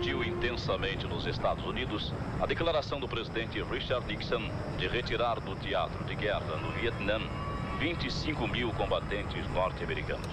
repercutiu intensamente nos Estados Unidos a declaração do presidente Richard Nixon de retirar do teatro de guerra no Vietnã 25 mil combatentes norte-americanos.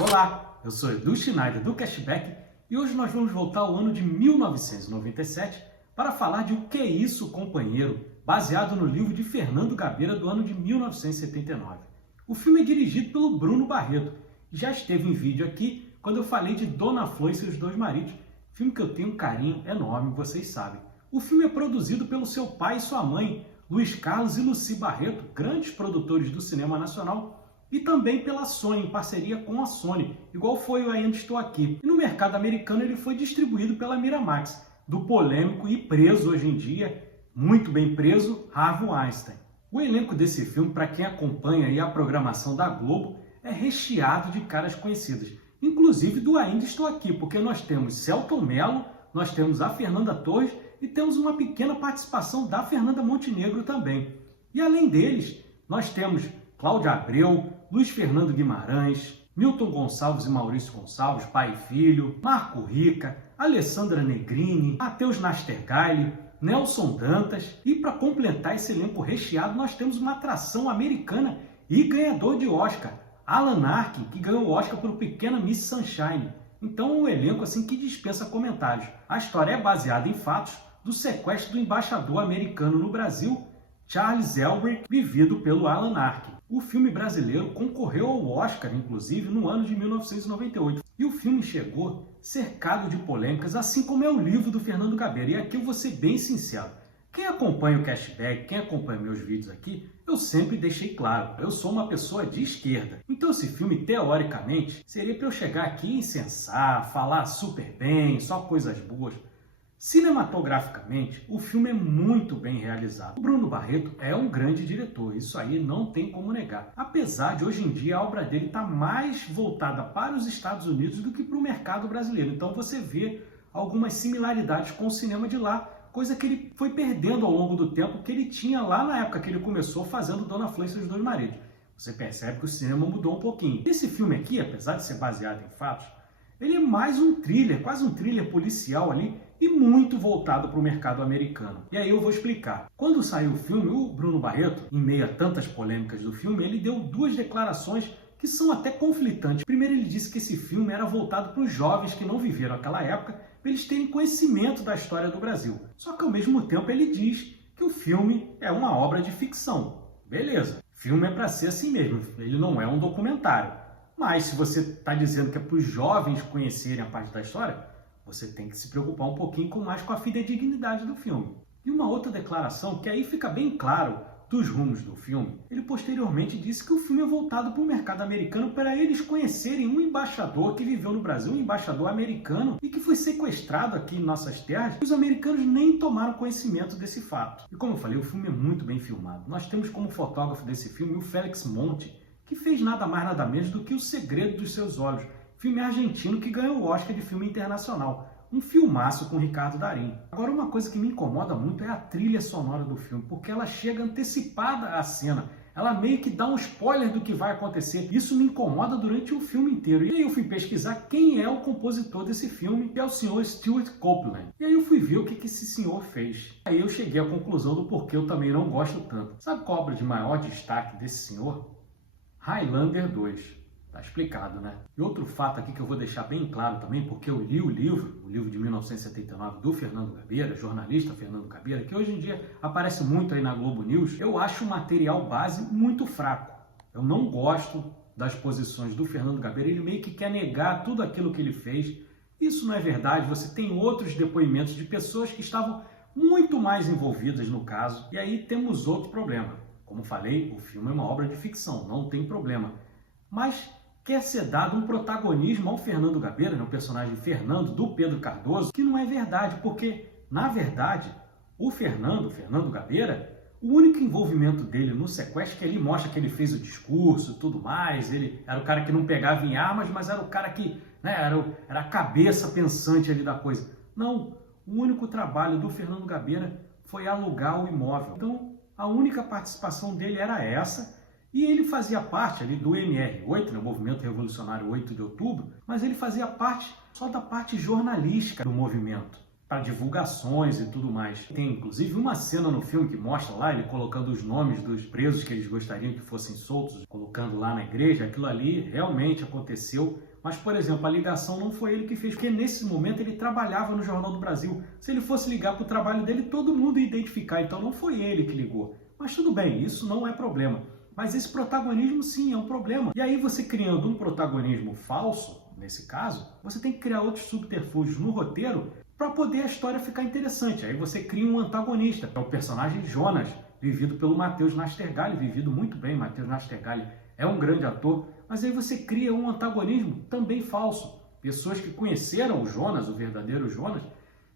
Olá, eu sou Edu Schneider do Cashback e hoje nós vamos voltar ao ano de 1997 para falar de O Que é Isso, Companheiro, baseado no livro de Fernando Gabeira do ano de 1979. O filme é dirigido pelo Bruno Barreto e já esteve em vídeo aqui quando eu falei de Dona Flor e seus dois maridos, filme que eu tenho um carinho enorme, vocês sabem. O filme é produzido pelo seu pai e sua mãe, Luiz Carlos e Lucy Barreto, grandes produtores do cinema nacional, e também pela Sony, em parceria com a Sony, igual foi o Ainda Estou Aqui. E no mercado americano ele foi distribuído pela Miramax, do polêmico e preso hoje em dia, muito bem preso, Harvey Weinstein. O elenco desse filme, para quem acompanha aí a programação da Globo, é recheado de caras conhecidas, inclusive do Ainda Estou Aqui, porque nós temos Selton Mello, nós temos a Fernanda Torres e temos uma pequena participação da Fernanda Montenegro também. E além deles, nós temos Cláudia Abreu, Luiz Fernando Guimarães, Milton Gonçalves e Maurício Gonçalves, pai e filho, Marco Rica, Alessandra Negrini, Matheus Nastergaile, Nelson Dantas, e para completar esse elenco recheado nós temos uma atração americana e ganhador de Oscar, Alan Arkin, que ganhou o Oscar por Pequena Miss Sunshine. Então um elenco assim que dispensa comentários. A história é baseada em fatos do sequestro do embaixador americano no Brasil, Charles Elbrick, vivido pelo Alan Arkin. O filme brasileiro concorreu ao Oscar, inclusive, no ano de 1998. E o filme chegou cercado de polêmicas, assim como é o livro do Fernando Gabeira. E aqui eu vou ser bem sincero. Quem acompanha o Cashback, quem acompanha meus vídeos aqui, eu sempre deixei claro, eu sou uma pessoa de esquerda. Então esse filme, teoricamente, seria para eu chegar aqui e incensar, falar super bem, só coisas boas. Cinematograficamente, o filme é muito bem realizado. O Bruno Barreto é um grande diretor, isso aí não tem como negar. Apesar de hoje em dia a obra dele estar mais voltada para os Estados Unidos do que para o mercado brasileiro. Então você vê algumas similaridades com o cinema de lá, coisa que ele foi perdendo ao longo do tempo que ele tinha lá na época que ele começou fazendo Dona Flor e seus dois maridos. Você percebe que o cinema mudou um pouquinho. Esse filme aqui, apesar de ser baseado em fatos, ele é mais um thriller, quase um thriller policial ali, e muito voltado para o mercado americano. E aí eu vou explicar. Quando saiu o filme, o Bruno Barreto, em meio a tantas polêmicas do filme, ele deu duas declarações que são até conflitantes. Primeiro, ele disse que esse filme era voltado para os jovens que não viveram aquela época, para eles terem conhecimento da história do Brasil. Só que ao mesmo tempo ele diz que o filme é uma obra de ficção. Beleza, filme é para ser assim mesmo, ele não é um documentário. Mas se você está dizendo que é para os jovens conhecerem a parte da história, você tem que se preocupar um pouquinho mais com a fidedignidade do filme. E uma outra declaração, que aí fica bem claro dos rumos do filme, ele posteriormente disse que o filme é voltado para o mercado americano para eles conhecerem um embaixador que viveu no Brasil, um embaixador americano, e que foi sequestrado aqui em nossas terras, e os americanos nem tomaram conhecimento desse fato. E como eu falei, o filme é muito bem filmado. Nós temos como fotógrafo desse filme o Félix Monte, que fez nada mais nada menos do que O Segredo dos Seus Olhos, filme argentino que ganhou o Oscar de filme internacional. Um filmaço com Ricardo Darín. Agora, uma coisa que me incomoda muito é a trilha sonora do filme, porque ela chega antecipada à cena. Ela meio que dá um spoiler do que vai acontecer. Isso me incomoda durante o filme inteiro. E aí eu fui pesquisar quem é o compositor desse filme, que é o senhor Stewart Copeland. E aí eu fui ver o que esse senhor fez. Aí eu cheguei à conclusão do porquê eu também não gosto tanto. Sabe qual a obra de maior destaque desse senhor? Highlander 2. Tá explicado, né? E outro fato aqui que eu vou deixar bem claro também, porque eu li o livro de 1979 do Fernando Gabeira, jornalista Fernando Gabeira, que hoje em dia aparece muito aí na Globo News, eu acho o material base muito fraco. Eu não gosto das posições do Fernando Gabeira, ele meio que quer negar tudo aquilo que ele fez. Isso não é verdade, você tem outros depoimentos de pessoas que estavam muito mais envolvidas no caso, e aí temos outro problema. Como falei, o filme é uma obra de ficção, não tem problema. Mas quer ser dado um protagonismo ao Fernando Gabeira, no personagem Fernando, do Pedro Cardoso, que não é verdade, porque, na verdade, o Fernando Gabeira, o único envolvimento dele no sequestro, que ele mostra que ele fez o discurso e tudo mais, ele era o cara que não pegava em armas, mas era o cara que, né, era a cabeça pensante ali da coisa. Não, o único trabalho do Fernando Gabeira foi alugar o imóvel. Então, a única participação dele era essa. E ele fazia parte ali do MR8, né, o Movimento Revolucionário 8 de Outubro, mas ele fazia parte só da parte jornalística do movimento, para divulgações e tudo mais. Tem inclusive uma cena no filme que mostra lá ele colocando os nomes dos presos que eles gostariam que fossem soltos, colocando lá na igreja. Aquilo ali realmente aconteceu. Mas, por exemplo, a ligação não foi ele que fez, porque nesse momento ele trabalhava no Jornal do Brasil. Se ele fosse ligar para o trabalho dele, todo mundo ia identificar. Então não foi ele que ligou. Mas tudo bem, isso não é problema. Mas esse protagonismo sim é um problema. E aí você criando um protagonismo falso, nesse caso, você tem que criar outros subterfúgios no roteiro para poder a história ficar interessante. Aí você cria um antagonista, que é o personagem Jonas, vivido pelo Matheus Nastergalli, vivido muito bem. Matheus Nastergalli é um grande ator, mas aí você cria um antagonismo também falso. Pessoas que conheceram o Jonas, o verdadeiro Jonas,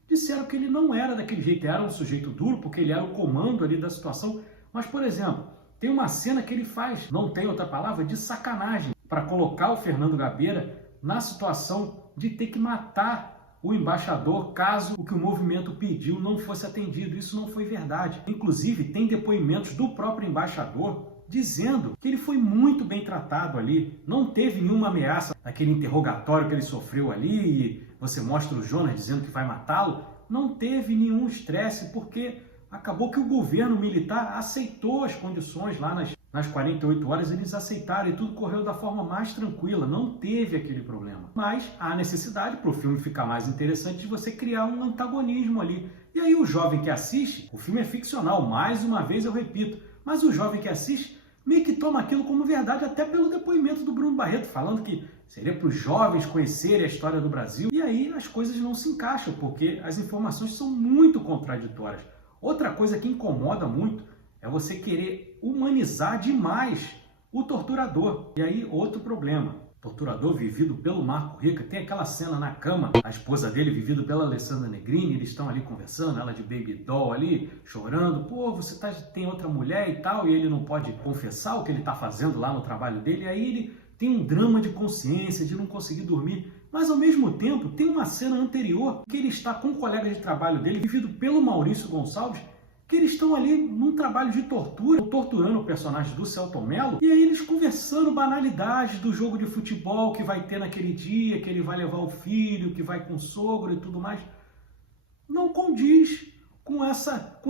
disseram que ele não era daquele jeito, era um sujeito duro, porque ele era o comando ali da situação. Mas, por exemplo, tem uma cena que ele faz, não tem outra palavra, de sacanagem, para colocar o Fernando Gabeira na situação de ter que matar o embaixador caso o que o movimento pediu não fosse atendido. Isso não foi verdade. Inclusive, tem depoimentos do próprio embaixador dizendo que ele foi muito bem tratado ali, não teve nenhuma ameaça naquele interrogatório que ele sofreu ali, e você mostra o Jonas dizendo que vai matá-lo, não teve nenhum estresse, porque acabou que o governo militar aceitou as condições lá nas 48 horas, eles aceitaram e tudo correu da forma mais tranquila, não teve aquele problema. Mas há necessidade, para o filme ficar mais interessante, de você criar um antagonismo ali. E aí o jovem que assiste, o filme é ficcional, mais uma vez eu repito, mas o jovem que assiste meio que toma aquilo como verdade, até pelo depoimento do Bruno Barreto, falando que seria para os jovens conhecerem a história do Brasil. E aí as coisas não se encaixam, porque as informações são muito contraditórias. Outra coisa que incomoda muito é você querer humanizar demais o torturador. E aí outro problema. Torturador vivido pelo Marco Rica, tem aquela cena na cama, a esposa dele vivida pela Alessandra Negrini, eles estão ali conversando, ela de baby doll ali, chorando, pô, você tem outra mulher e tal, e ele não pode confessar o que ele está fazendo lá no trabalho dele, e aí ele tem um drama de consciência, de não conseguir dormir, mas ao mesmo tempo tem uma cena anterior que ele está com um colega de trabalho dele, vivido pelo Maurício Gonçalves, que eles estão ali num trabalho de tortura, torturando o personagem do Selton Mello, e aí eles conversando banalidades do jogo de futebol que vai ter naquele dia, que ele vai levar o filho, que vai com o sogro e tudo mais. Não condiz com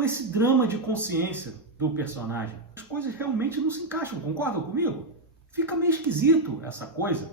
esse drama de consciência do personagem. As coisas realmente não se encaixam, concordam comigo? Fica meio esquisito essa coisa.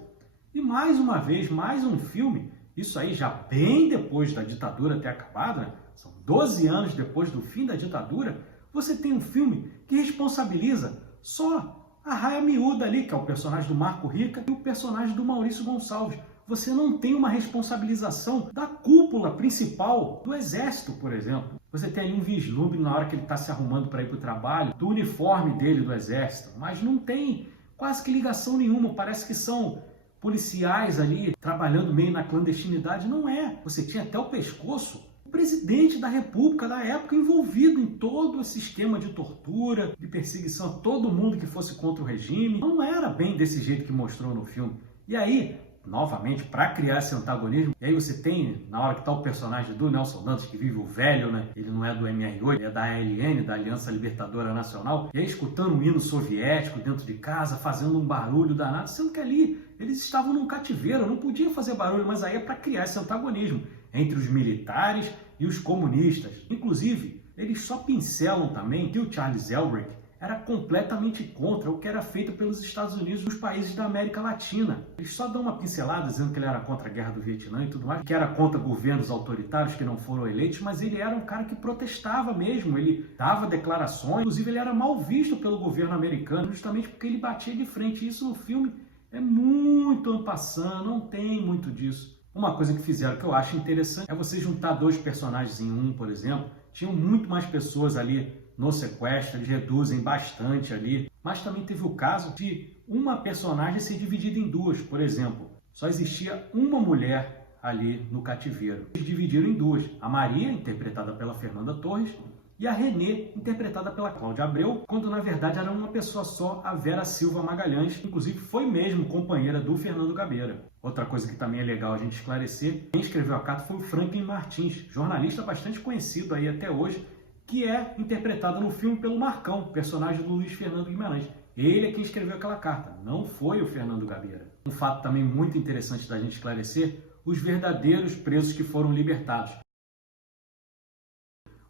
E mais uma vez, mais um filme, isso aí já bem depois da ditadura ter acabado, né? São 12 anos depois do fim da ditadura, você tem um filme que responsabiliza só a raia miúda ali, que é o personagem do Marco Rica e o personagem do Maurício Gonçalves. Você não tem uma responsabilização da cúpula principal do Exército, por exemplo. Você tem ali um vislumbre na hora que ele está se arrumando para ir para o trabalho, do uniforme dele do Exército, mas não tem quase que ligação nenhuma, parece que são policiais ali trabalhando meio na clandestinidade. Não é. Você tinha até o pescoço o presidente da República da época envolvido em todo esse esquema de tortura, de perseguição a todo mundo que fosse contra o regime. Não era bem desse jeito que mostrou no filme. E aí, novamente, para criar esse antagonismo, e aí você tem, na hora que está o personagem do Nelson Dantas, que vive o velho, né? Ele não é do MR8, ele é da ALN, da Aliança Libertadora Nacional, e aí escutando um hino soviético dentro de casa, fazendo um barulho danado, sendo que ali eles estavam num cativeiro, não podiam fazer barulho, mas aí é para criar esse antagonismo entre os militares e os comunistas. Inclusive, eles só pincelam também que o Charles Elbrick era completamente contra o que era feito pelos Estados Unidos nos países da América Latina. Eles só dão uma pincelada dizendo que ele era contra a Guerra do Vietnã e tudo mais, que era contra governos autoritários que não foram eleitos, mas ele era um cara que protestava mesmo, ele dava declarações, inclusive ele era mal visto pelo governo americano, justamente porque ele batia de frente. Isso no filme é muito en passant, não tem muito disso. Uma coisa que fizeram que eu acho interessante é você juntar dois personagens em um, por exemplo. Tinham muito mais pessoas ali no sequestro, eles reduzem bastante ali. Mas também teve o caso de uma personagem ser dividida em duas, por exemplo. Só existia uma mulher ali no cativeiro. Eles dividiram em duas. A Maria, interpretada pela Fernanda Torres, e a Renê, interpretada pela Cláudia Abreu, quando na verdade era uma pessoa só, a Vera Silva Magalhães, que inclusive foi mesmo companheira do Fernando Gabeira. Outra coisa que também é legal a gente esclarecer, quem escreveu a carta foi o Franklin Martins, jornalista bastante conhecido aí até hoje, que é interpretado no filme pelo Marcão, personagem do Luiz Fernando Guimarães. Ele é quem escreveu aquela carta, não foi o Fernando Gabeira. Um fato também muito interessante da gente esclarecer, os verdadeiros presos que foram libertados.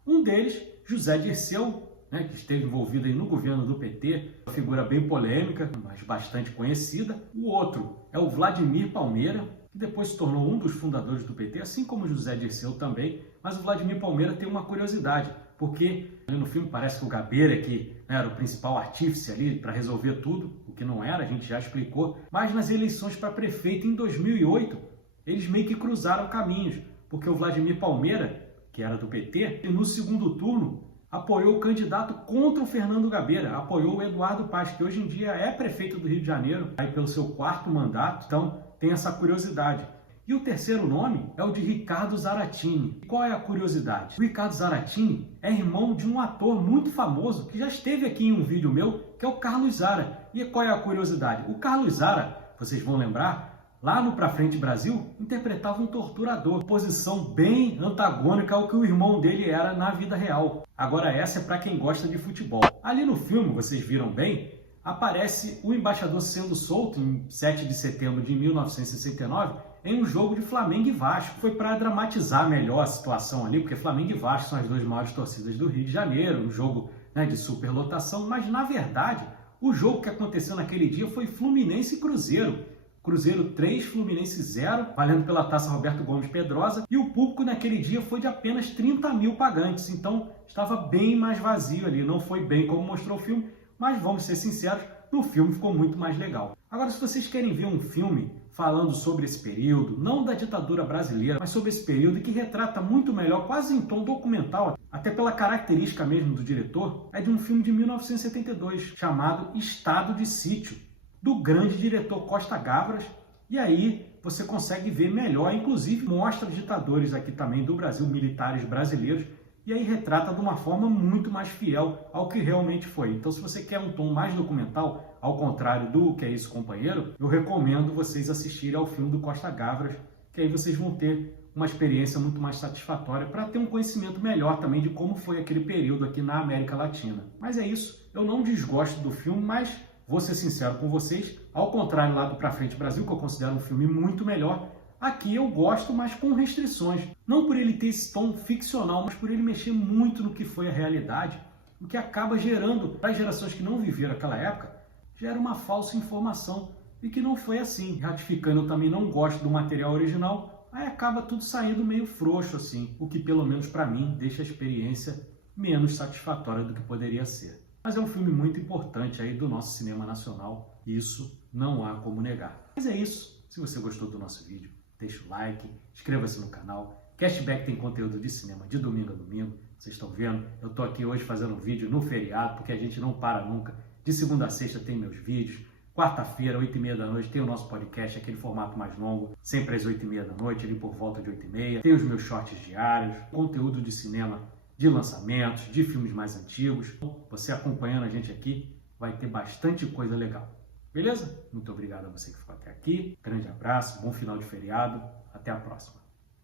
Um deles, José Dirceu, que esteve envolvido aí no governo do PT, uma figura bem polêmica, mas bastante conhecida. O outro é o Vladimir Palmeira, que depois se tornou um dos fundadores do PT, assim como José Dirceu também. Mas o Vladimir Palmeira tem uma curiosidade, porque ali no filme parece que o Gabeira que era o principal artífice ali para resolver tudo, o que não era, a gente já explicou. Mas nas eleições para prefeito em 2008, eles meio que cruzaram caminhos, porque o Vladimir Palmeira, que era do PT, e no segundo turno apoiou o candidato contra o Fernando Gabeira, apoiou o Eduardo Paes, que hoje em dia é prefeito do Rio de Janeiro, aí pelo seu 4º mandato, então tem essa curiosidade. E o terceiro nome é o de Ricardo Zaratini. Qual é a curiosidade? O Ricardo Zaratini é irmão de um ator muito famoso que já esteve aqui em um vídeo meu, que é o Carlos Zara. E qual é a curiosidade? O Carlos Zara, vocês vão lembrar, lá no Pra Frente Brasil, interpretava um torturador, posição bem antagônica ao que o irmão dele era na vida real. Agora essa é para quem gosta de futebol. Ali no filme, vocês viram bem, aparece o embaixador sendo solto em 7 de setembro de 1969 em um jogo de Flamengo e Vasco. Foi para dramatizar melhor a situação ali, porque Flamengo e Vasco são as duas maiores torcidas do Rio de Janeiro, um jogo de superlotação, mas na verdade o jogo que aconteceu naquele dia foi Fluminense e Cruzeiro. Cruzeiro 3, Fluminense 0, valendo pela Taça Roberto Gomes Pedrosa, e o público naquele dia foi de apenas 30 mil pagantes, então estava bem mais vazio ali, não foi bem como mostrou o filme, mas vamos ser sinceros, no filme ficou muito mais legal. Agora, se vocês querem ver um filme falando sobre esse período, não da ditadura brasileira, mas sobre esse período que retrata muito melhor, quase em tom documental, até pela característica mesmo do diretor, é de um filme de 1972, chamado Estado de Sítio, do grande diretor Costa Gavras, e aí você consegue ver melhor, inclusive mostra ditadores aqui também do Brasil, militares brasileiros, e aí retrata de uma forma muito mais fiel ao que realmente foi. Então, se você quer um tom mais documental, ao contrário do Que É Isso, Companheiro, eu recomendo vocês assistirem ao filme do Costa Gavras, que aí vocês vão ter uma experiência muito mais satisfatória para ter um conhecimento melhor também de como foi aquele período aqui na América Latina. Mas é isso, eu não desgosto do filme, mas vou ser sincero com vocês, ao contrário lá do Pra Frente Brasil, que eu considero um filme muito melhor, aqui eu gosto, mas com restrições. Não por ele ter esse tom ficcional, mas por ele mexer muito no que foi a realidade, o que acaba gerando, para as gerações que não viveram aquela época, gera uma falsa informação, e que não foi assim. Ratificando, eu também não gosto do material original, aí acaba tudo saindo meio frouxo assim, o que pelo menos para mim deixa a experiência menos satisfatória do que poderia ser. Mas é um filme muito importante aí do nosso cinema nacional, isso não há como negar. Mas é isso, se você gostou do nosso vídeo, deixa o like, inscreva-se no canal. Cashback tem conteúdo de cinema de domingo a domingo, vocês estão vendo, eu tô aqui hoje fazendo um vídeo no feriado, porque a gente não para nunca. De segunda a sexta tem meus vídeos, quarta-feira, 8h30 da noite, tem o nosso podcast, aquele formato mais longo, sempre às 8h30 da noite, ali por volta de 8h30. Tem os meus shorts diários, conteúdo de cinema, de lançamentos, de filmes mais antigos. Você acompanhando a gente aqui vai ter bastante coisa legal. Beleza? Muito obrigado a você que ficou até aqui. Grande abraço, bom final de feriado. Até a próxima.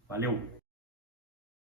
Valeu!